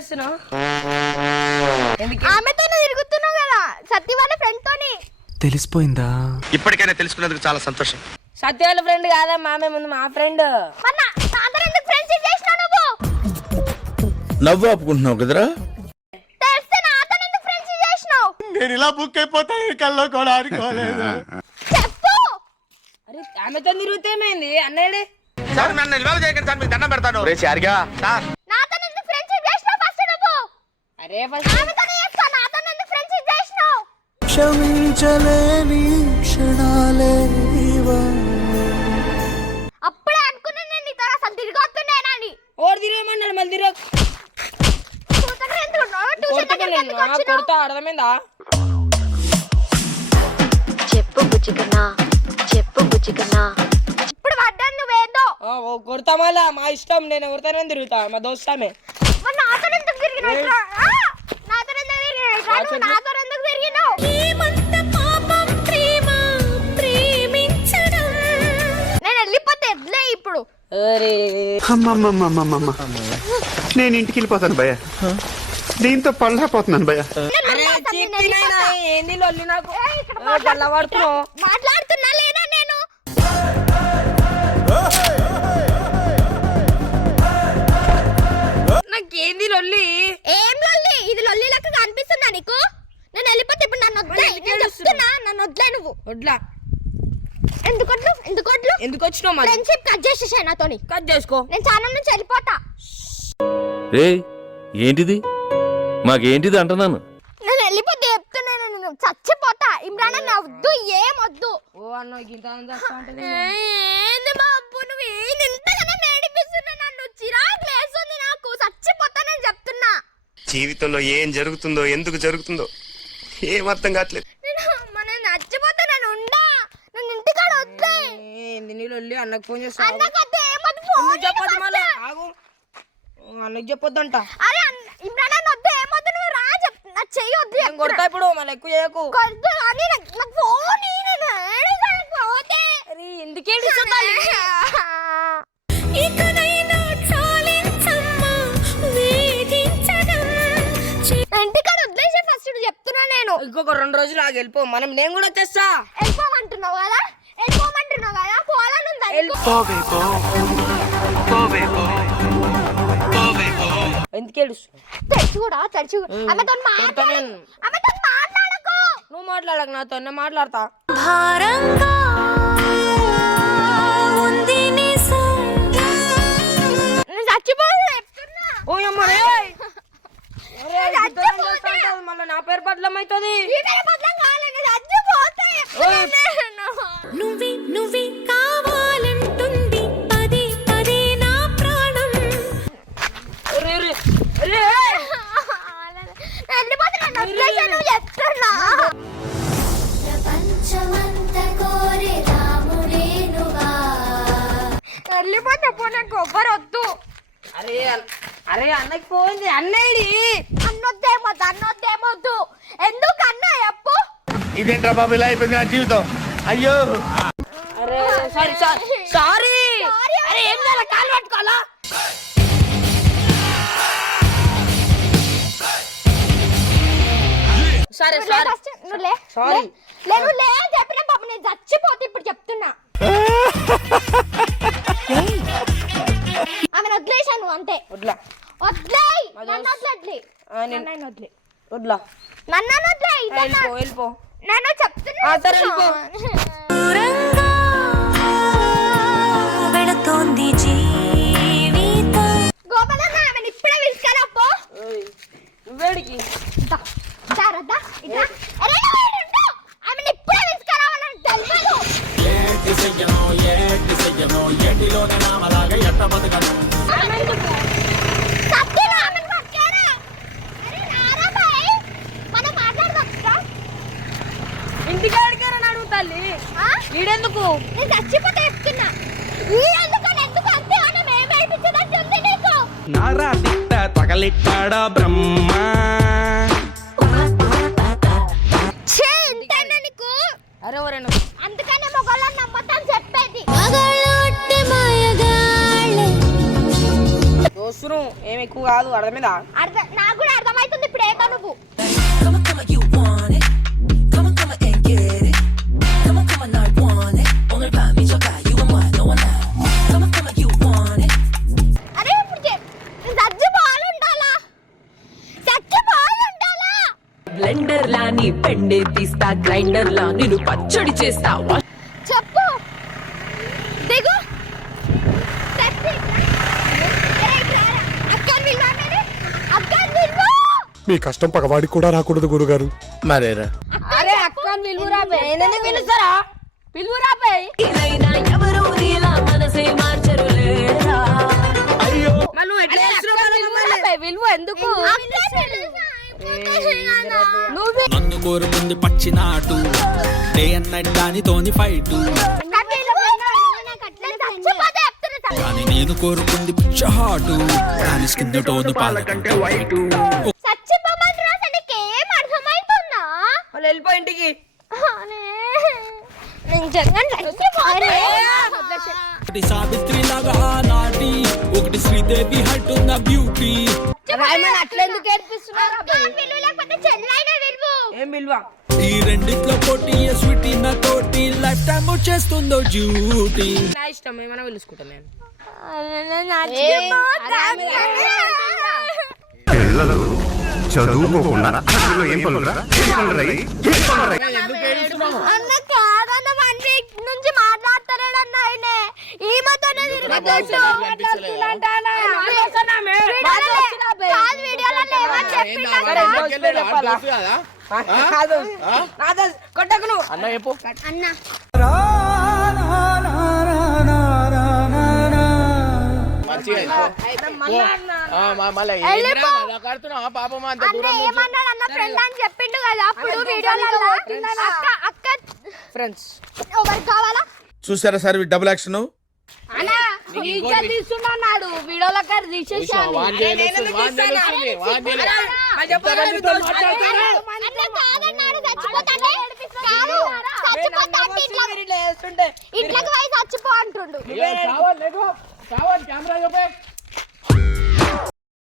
ఏడుస్తున్నావు? ఆమెతోనే తిరుగుతున్నావు కదా, సత్య వాళ్ళ ఫ్రెండ్ తోని. తెలిసిపోయిందా? ఇప్పటికైనా తెలుసుకున్నందుకు చాలా సంతోషం. సత్య వాళ్ళ ఫ్రెండ్ కాదా, మామే ముందు మా ఫ్రెండ్. ఎందుకు ఫ్రెండ్షిప్ చేసినావు నువ్వు? నవ్వు ఆపుకుంటున్నావు కదరా? తెలిస్తే నాతో ఎందుకు ఫ్రెండ్షిప్ చేసినావు? నేను ఇలా బుక్ అయిపోతాను కల్లో కూడా అనుకోలేదు. చెప్పు. అరే ఆమెతో తిరుగుతేమైంది అన్నయ్యడే? సార్ నన్ను నిల్వ చేయకండి సార్, మీకు దండం పెడతాను. సార్ నాతో ఎందుకు ఫ్రెండ్షిప్ చేసినావు ఫస్ట్ నువ్వు? అరే ఫస్ట్ ఆమెతోనే చేస్తా, నాతో ఎందుకు ఫ్రెండ్షిప్ చేసినావు? క్షమించలేని క్షణాలే ఇవా. అప్పుడే అనుకున్నా నేను నీతో అసలు తిరిగొస్తున్నానని. ఓడి తిరగమన్నాడు మళ్ళీ తిరగ కొడతా, అర్థమైందా? చెప్పు బుచ్చికన్నా, చెప్పు బుచ్చికన్నా. ఇప్పుడు పడ్డాను నువ్వేందో. కొడతా మళ్ళా, మా ఇష్టం. నేను ఎవరితోనే తిరుగుతా, మా దోస్తామే. మరి నాతో ఎందుకు తిరిగినావు ఇట్లా? నాతో ఎందుకు తిరిగినావు ఇట్లా? నువ్వు నాతో ఎందుకు తిరిగినావు? నేను వెళ్ళిపోతే ఎట్లే ఇప్పుడు. అరే నేను ఇంటికి వెళ్ళిపోతాను భయ్య, దీంతో పళ్ళపోతున్నాను భయ్య. ఏంది లొల్లి నాకు? పడుతున్నావు మాట్లాడుతున్నా లేదా నేను? నాకేంది లొల్లి? ఏం లొల్లి? ఇది లొల్లి లెక్క కనిపిస్తుందా నీకు? నేను వెళ్ళిపోతే ఇప్పుడు నన్ను వదిలే. నేను చెప్తున్నా, నన్ను వదిలే నువ్వు. వడ్లా ఎందుకొట్లు? ఎందుకొట్లు? ఎందుకు వచ్చినావు? మరి ఫ్రెండ్షిప్ కట్ చేసేసాయి నాతోని. కట్ చేసుకో. నేను చాలా నుంచి వెళ్ళిపోతా. రే ఏంటిది? మాకేంటిది అంటున్నాను. నేను వెళ్ళిపోతే చెప్తున్నాను, నేను చచ్చిపోతా. ఇమ్రాన్ అన్న వద్దు, ఏం వద్దు. ఓ అన్న గింత ఏంది మా అబ్బు, నువ్వు ఏంది ఇంతగానో ఏడిపిస్తున్నా? నన్ను చిరాకు లేస్తుంది, నాకు చచ్చిపోతానని చెప్తున్నా. జీవితంలో ఏం జరుగుతుందో, ఎందుకు జరుగుతుందో ఏం అర్థం కావట్లేదు. మనం చచ్చిపోతా, నన్ను ఉండా, నన్ను ఇంటికాడ వద్దే. ఏంది నీ లొల్లి? అన్నకు ఫోన్ చేస్తా. అన్నకద్దు, ఏమద్దు, ఫోన్ చెప్పొద్దు మళ్ళీ. ఆగు, అన్నకు చెప్పొద్దంట. అరే ఇమ్రాన్ అన్న వద్దు, ఏమొద్దు, నువ్వు రా. నా చెయ్యి వద్దు. కొడతా ఇప్పుడు, మళ్ళీ ఎక్కువ చేయకు. కొద్దు అని నాకు ఫోన్ పోతే. అరే ఎందుకు ఏడుస్తావు? ఇంటికాడ వదిలేసి ఫస్ట్ చెప్తున్నా నేను. ఇంకొక 2 రోజులు ఆగి వెళ్ళిపో. నేను కూడా వచ్చేస్తా. వెళ్ళిపోమంటున్నావు కదా, వెళ్ళిపోమంటున్నావు కదా, పోవాలనుందా? ఎందుకు ఏడుస్తావు? తెచ్చు ఆమెతో మాట్లాడకు. నువ్వు మాట్లాడక, నాతో మాట్లాడతా. నేను చచ్చిపోతా చెప్తున్నా. ఓ అమ్మ మళ్ళీ నా పేరు బదలం అవుతుంది. నువ్వే కావాలంటుంది పదే పదే నా ప్రాణం. వెళ్ళిపోతే పోనీ కొబ్బరి వద్దు. అరే అరే అన్నకి ఫోన్ చేయి. అన్నయ్యడి అన్నొద్దేమొద్దు. ఎందుకు అన్న చెప్పు? ఇదేంట్రా బాబు ఇలా అయిపోయింది నా జీవితం. అయ్యో అరే సారీ. అరే ఏం చేయాలి? కాలు పట్టుకోవాలా? సరే సారీ. సారీ లేదు చెప్పిన పాప, నేను చచ్చిపోతే ఇప్పుడు చెప్తున్నా. ఆమెను వదిలేశాను అంతే. వడ్లా వదిలేయ్, నన్ను వదిలేట్లే. వడ్లా నన్ను వదిలేయ్. వెళ్ళిపో. నేను చెప్తున్నా. సరే వెళ్ళిపో. గోపాలన్న ఆమెను ఇప్పుడే పిలుచుకెళ్ళపో. నువ్వేడికి? ఆమెను ఇప్పుడే పిలుచుకెళ్ళాలని తెలియదు. ఇంటికాడికేనా నడువు తల్లి? ఈడెందుకు? నేను చచ్చిపోతే చెప్తున్నా. ఎందుకు అంతే అని మేమేపించదంటే ఉంది నీకు. నారా తిట్ట తగలిట్టాడా బ్రహ్మ. నీకు అరే అందుకనే మొగోళ్ళని నమ్మతాను చెప్పేది. దోస్తును ఏమి ఎక్కువ కాదు, అర్థమైందా? బ్లెండర్ లా నీ పెండే తీస్తా, గ్రైండర్ లా నేను పచ్చడి చేస్తా. చెప్పు దిగు మీ కష్టం పగవాడికి కూడా రాకూడదు గురుగారు. మరేరా అరే అక్క పిలువురా పిలుస్తారా పిలువురా ఇదైనా ఎవరు నీలా మనసే మార్చరులేరా. విలువ ఎందుకు నన్ను కోరుకుంది పచ్చినాటు, డే అండ్ నైట్ దానితోని ఫైట్, కానీ నేను కోరుకుంది పిచ్చ హాటు, దాని స్కిన్ టోన్ పాలకంటే వైట్. వాళ్ళు వెళ్ళిపో ఇంటికి. ఒకటి సావిత్రి లాగా నాటి, ఒకటి శ్రీదేవి హైట్ ఉన్న బ్యూటీ. అట్లెందుకు ఏడిపిస్తున్నారు ఏం విలువ ఈ రెండిట్లో పోటీ స్వీటీ నా తోటి లైఫ్ టైమ్ చేస్తుందో డ్యూటీ. నా ఇష్టం ఏమైనా పిలుచుకుంటాను నేను. పిల్లలు చదువుకోకుండా అసలు ఏం పనులురా? ఏం పనులురా ఇవి? ఏం పనులురా ఇవి? అన్న కాదన్న 1 వీక్ నుంచి మాట్లాడతాడన్న ఆయనే ఈమెతోనే తిరుగుతుండు. కొట్టకు నువ్వు అన్న చెప్పు. అన్న పాపం అంత అన్న ఏమన్నాడు అన్న ఫ్రెండ్ అని చెప్పిండు కదా అప్పుడు వీడియోలలో. అక్క అక్క ఫ్రెండ్స్ ఎవరికి కావాలా చూసారా సార్ డబుల్ యాక్షన్. తీసుకున్నాడు వీడియోలో తీసేసాను. ఇట్లకి పోయి చచ్చిపో అంటుండు. కెమెరా